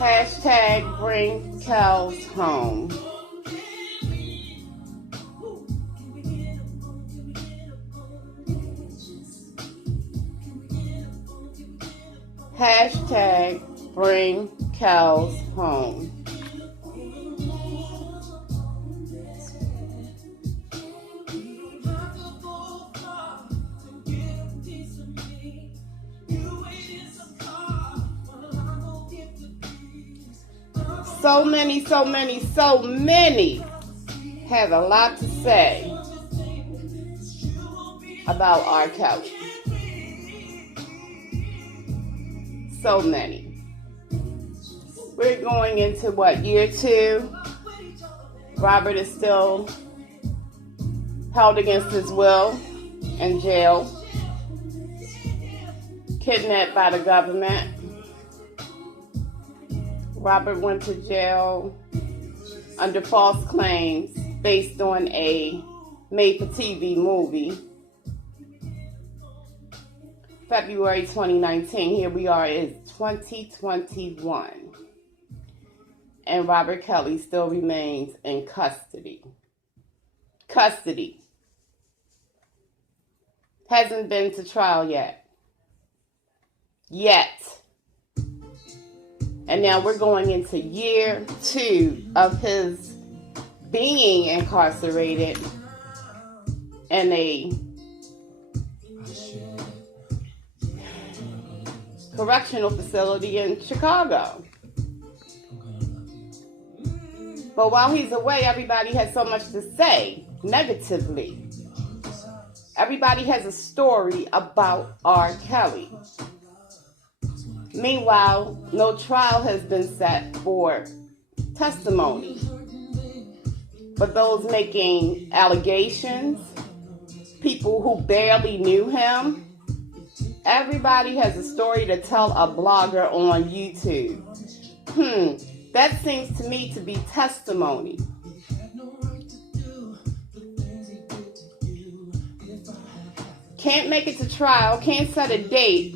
Hashtag bring KELLZ home. Hashtag bring KELLZ home. So many have a lot to say about RKelly. So many. We're going into what, year 2? Robert is still held against his will in jail, kidnapped by the government. Robert went to jail under false claims based on a made-for-TV movie. February 2019, here we are, is 2021. And Robert Kelly still remains in custody. Hasn't been to trial yet. And now we're going into year 2 of his being incarcerated in a correctional facility in Chicago. But while he's away, everybody has so much to say negatively. Everybody has a story about R. Kelly. Meanwhile, no trial has been set for testimony. But those making allegations, people who barely knew him, everybody has a story to tell a blogger on YouTube. That seems to me to be testimony. Can't make it to trial, can't set a date,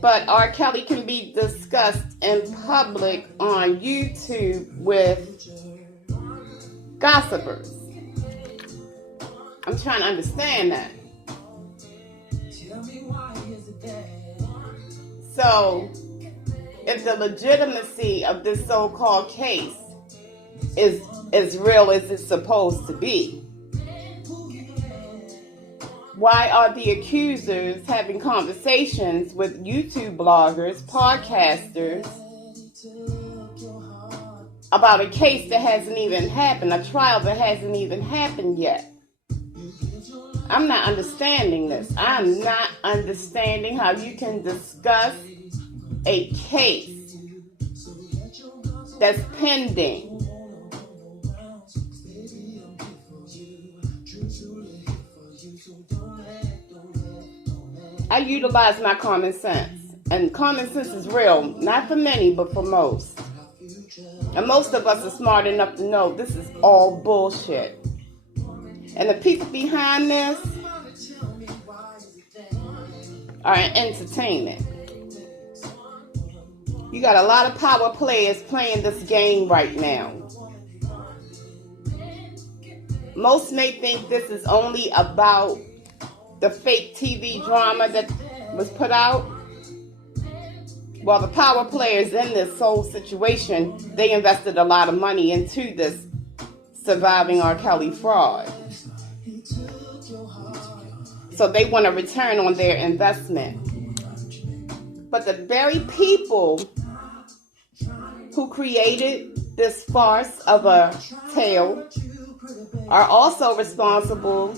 but R. Kelly can be discussed in public on YouTube with gossipers. I'm trying to understand that. So, if the legitimacy of this so-called case is as real as it's supposed to be, why are the accusers having conversations with YouTube bloggers, podcasters, about a case that hasn't even happened, a trial that hasn't even happened yet? I'm not understanding this. I'm not understanding how you can discuss a case that's pending. I utilize my common sense, and common sense is real, not for many, but for most. And most of us are smart enough to know this is all bullshit. And the people behind this are in entertainment. You got a lot of power players playing this game right now. Most may think this is only about the fake TV drama that was put out. Well, the power players in this whole situation, they invested a lot of money into this surviving R. Kelly fraud. So they want a return on their investment. But the very people who created this farce of a tale are also responsible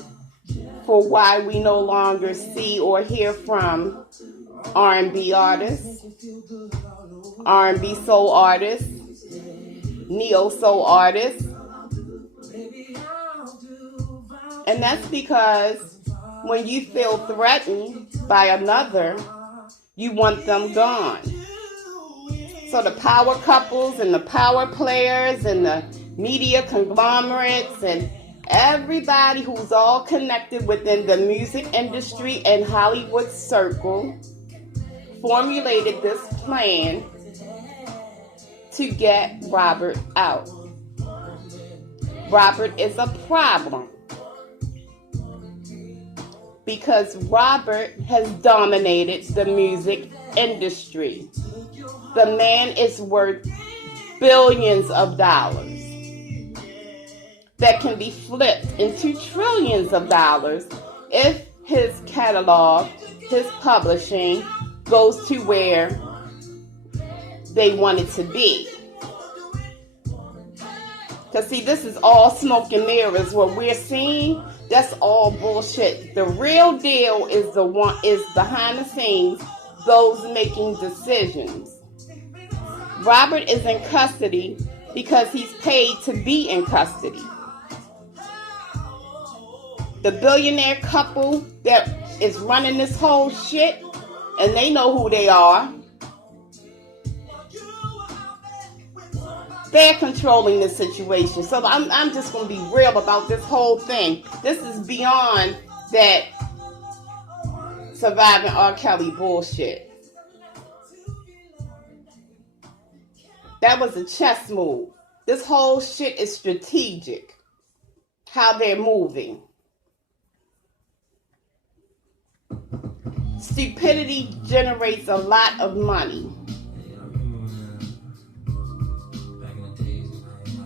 for why we no longer see or hear from R&B artists, R&B soul artists, neo-soul artists. And that's because when you feel threatened by another, you want them gone. So the power couples and the power players and the media conglomerates and everybody who's all connected within the music industry and Hollywood circle formulated this plan to get Robert out. Robert is a problem because Robert has dominated the music industry. The man is worth billions of dollars that can be flipped into trillions of dollars if his catalog, his publishing, goes to where they want it to be. Because see, this is all smoke and mirrors. What we're seeing, that's all bullshit. The real deal is behind the scenes, those making decisions. Robert is in custody because he's paid to be in custody. The billionaire couple that is running this whole shit, and they know who they are, they're controlling the situation. So I'm just going to be real about this whole thing. This is beyond that surviving R. Kelly bullshit. That was a chess move. This whole shit is strategic. How they're moving. Stupidity generates a lot of money.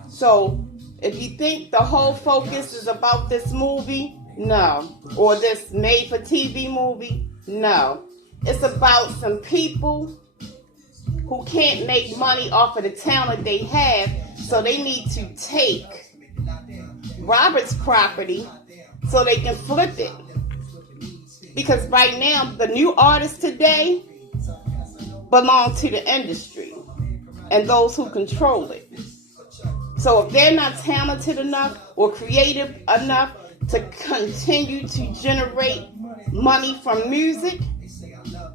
So, if you think the whole focus is about this movie, no. Or this made-for-TV movie, no. It's about some people who can't make money off of the talent they have, so they need to take Robert's property so they can flip it. Because right now, the new artists today belong to the industry and those who control it. So if they're not talented enough or creative enough to continue to generate money from music,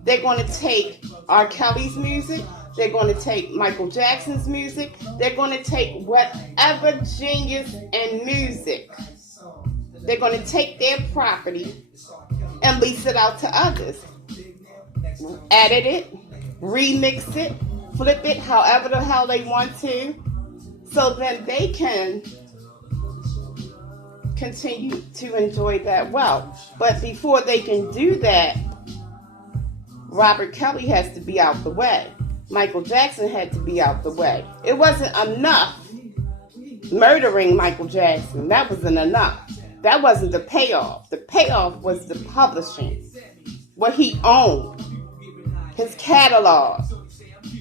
they're going to take R. Kelly's music, they're going to take Michael Jackson's music, they're going to take whatever genius in music. They're going to take their property and lease it out to others. Edit it, remix it, flip it however the hell they want to, so then they can continue to enjoy that wealth. But before they can do that, Robert Kelly has to be out the way. Michael Jackson had to be out the way. It wasn't enough murdering Michael Jackson. That wasn't enough. That wasn't the payoff. The payoff was the publishing, what he owned, his catalog.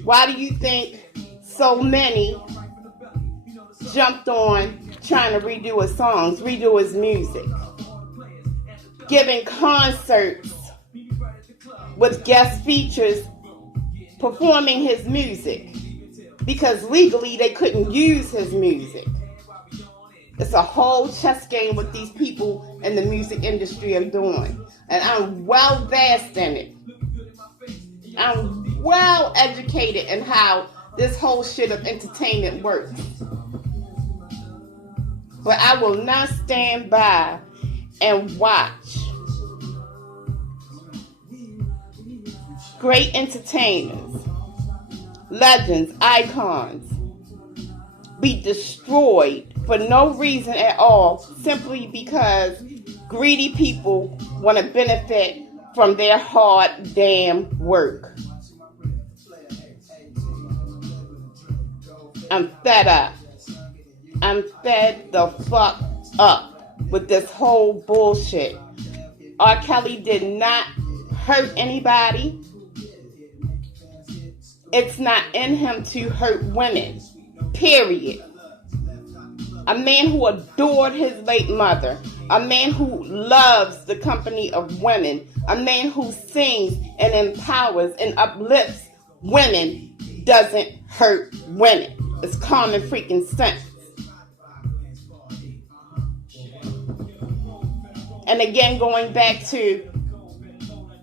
Why do you think so many jumped on trying to redo his songs, redo his music, giving concerts with guest features performing his music? Because legally they couldn't use his music. It's a whole chess game what these people in the music industry are doing. And I'm well versed in it. I'm well educated in how this whole shit of entertainment works. But I will not stand by and watch great entertainers, legends, icons be destroyed for no reason at all, simply because greedy people want to benefit from their hard damn work. I'm fed up. I'm fed the fuck up with this whole bullshit. R. Kelly did not hurt anybody. It's not in him to hurt women. Period. A man who adored his late mother. A man who loves the company of women. A man who sings and empowers and uplifts women doesn't hurt women. It's common freaking sense. And again, going back to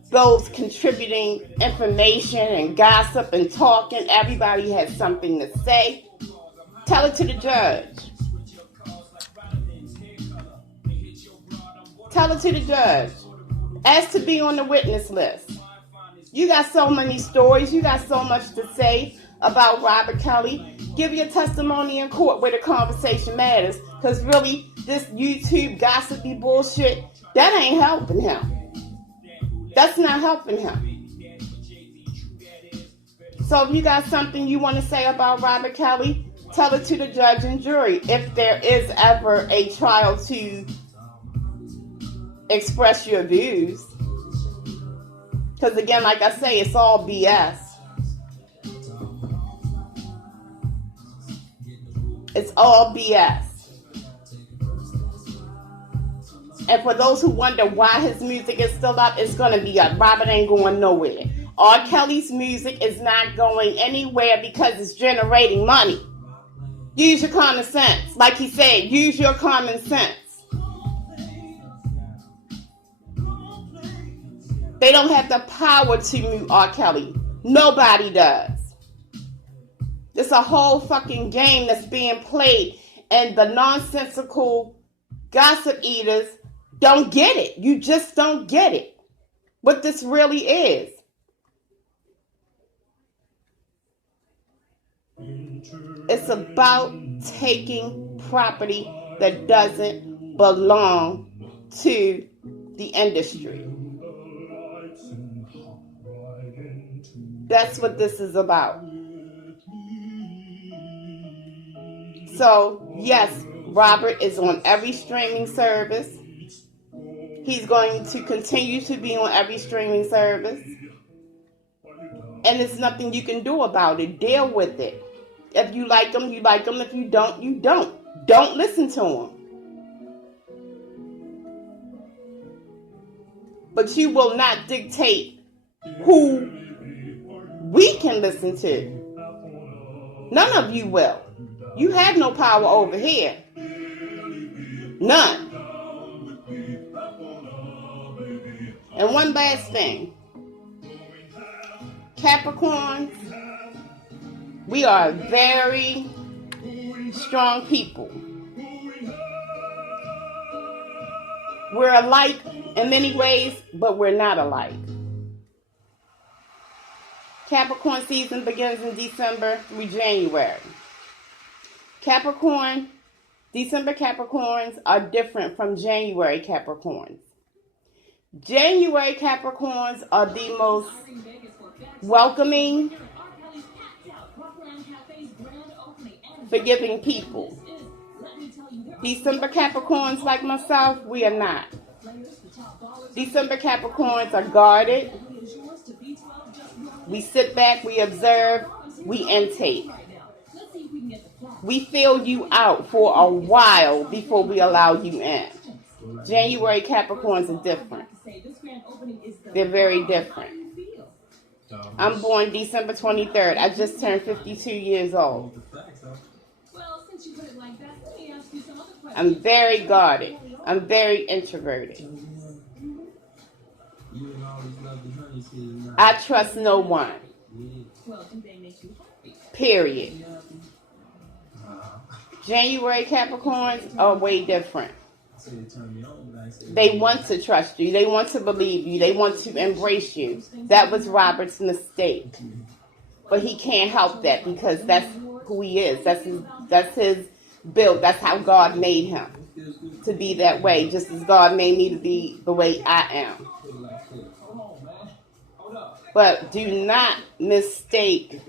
those contributing information and gossip and talking, everybody has something to say. Tell it to the judge. Tell it to the judge. Ask to be on the witness list. You got so many stories. You got so much to say about Robert Kelly. Give your testimony in court where the conversation matters. Because really, this YouTube gossipy bullshit, that ain't helping him. That's not helping him. So if you got something you want to say about Robert Kelly, tell it to the judge and jury. If there is ever a trial to express your views. Because again, like I say, it's all BS. It's all BS. And for those who wonder why his music is still up, it's going to be up. Robert ain't going nowhere. R. Kelly's music is not going anywhere because it's generating money. Use your common sense. Like he said, use your common sense. They don't have the power to mute R. Kelly. Nobody does. It's a whole fucking game that's being played, and the nonsensical gossip eaters don't get it. You just don't get it. What this really is. It's about taking property that doesn't belong to the industry. That's what this is about. So, yes, Robert is on every streaming service. He's going to continue to be on every streaming service. And there's nothing you can do about it. Deal with it. If you like him, you like him. If you don't, you don't. Don't listen to him. But you will not dictate who we can listen to. None of you will. You have no power over here. None. And one last thing. Capricorns, we are very strong people. We're alike in many ways, but we're not alike. Capricorn season begins in December through January. December Capricorns are different from January Capricorns. January Capricorns are the most welcoming, forgiving people. December Capricorns like myself, we are not. December Capricorns are guarded. We sit back, we observe, we intake. We feel you out for a while before we allow you in. January Capricorns are different. They're very different. I'm born December 23rd. I just turned 52 years old. I'm very guarded. I'm very introverted. I trust no one. Period. January Capricorns are way different. They want to trust you. They want to believe you. They want to embrace you. That was Robert's mistake. But he can't help that because that's who he is. That's his build. That's how God made him to be that way, just as God made me to be the way I am. But do not mistake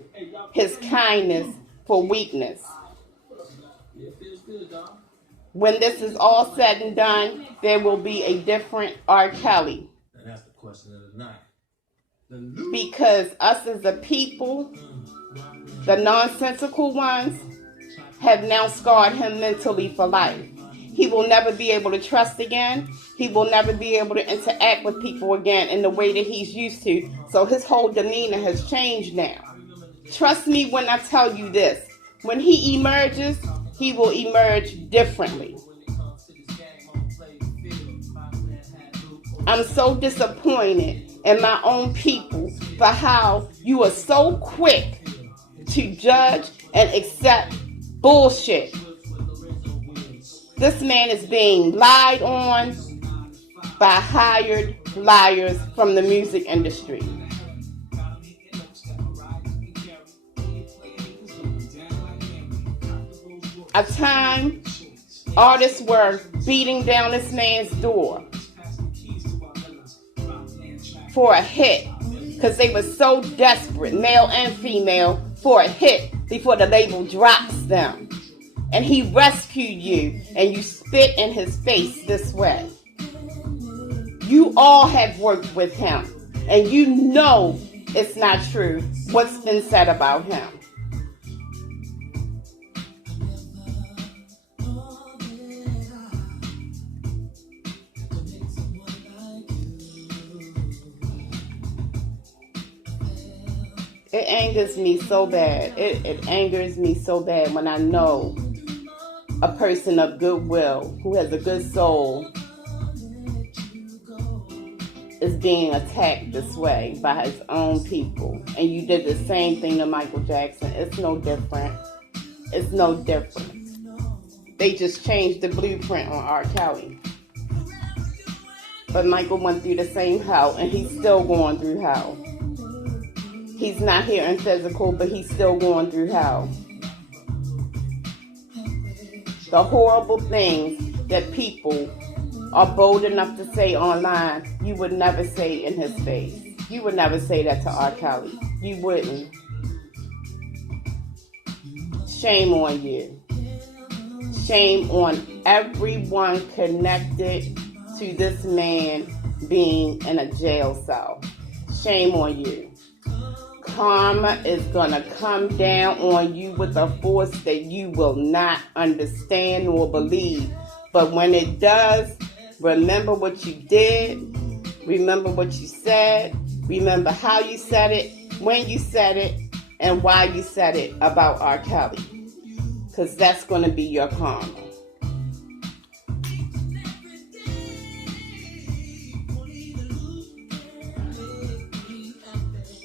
his kindness for weakness. When this is all said and done, there will be a different R. Kelly. And that's the question of the night. Because us as a people, the nonsensical ones, have now scarred him mentally for life. He will never be able to trust again. He will never be able to interact with people again in the way that he's used to. So his whole demeanor has changed now. Trust me when I tell you this. When he emerges, he will emerge differently. I'm so disappointed in my own people for how you are so quick to judge and accept bullshit. This man is being lied on by hired liars from the music industry. a time artists were beating down this man's door for a hit because they were so desperate, male and female, for a hit before the label drops them. And he rescued you, and you spit in his face this way. You all have worked with him, and you know it's not true what's been said about him. It angers me so bad. It angers me so bad when I know a person of goodwill who has a good soul is being attacked this way by his own people. And you did the same thing to Michael Jackson. It's no different. It's no different. They just changed the blueprint on R. Kelly. But Michael went through the same hell, and he's still going through hell. He's not here in physical, but he's still going through hell. The horrible things that people are bold enough to say online, you would never say in his face. You would never say that to R. Kelly. You wouldn't. Shame on you. Shame on everyone connected to this man being in a jail cell. Shame on you. Karma is going to come down on you with a force that you will not understand or believe. But when it does, remember what you did. Remember what you said. Remember how you said it, when you said it, and why you said it about R. Kelly. Because that's going to be your karma.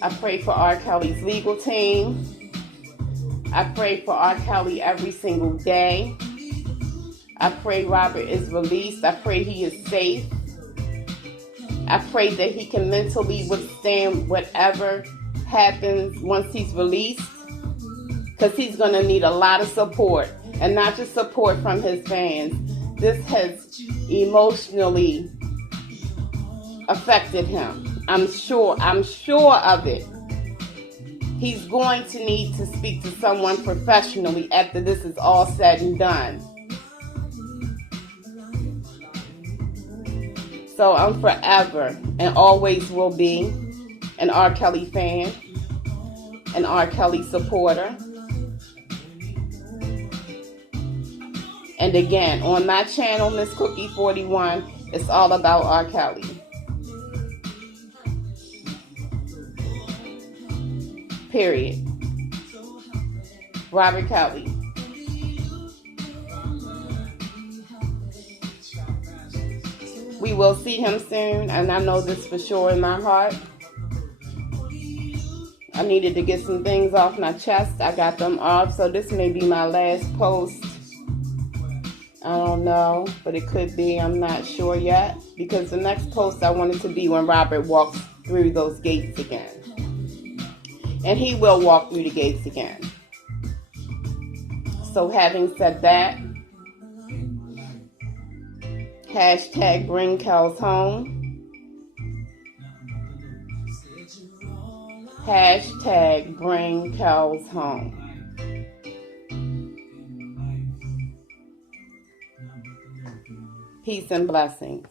I pray for R. Kelly's legal team. I pray for R. Kelly every single day. I pray Robert is released. I pray he is safe. I pray that he can mentally withstand whatever happens once he's released, because he's going to need a lot of support, and not just support from his fans. This has emotionally affected him. I'm sure of it. He's going to need to speak to someone professionally after this is all said and done. So I'm forever and always will be an R. Kelly fan, an R. Kelly supporter. And again, on my channel, Miss Cookie 41, it's all about R. Kelly. Period. Robert Kelly. We will see him soon, and I know this for sure in my heart. I needed to get some things off my chest. I got them off, so this may be my last post. I don't know, but it could be. I'm not sure yet, because the next post I want it to be when Robert walks through those gates again. And he will walk through the gates again. So having said that, hashtag BRINGKELLZHOME. Hashtag BRINGKELLZHOME. Peace and blessings.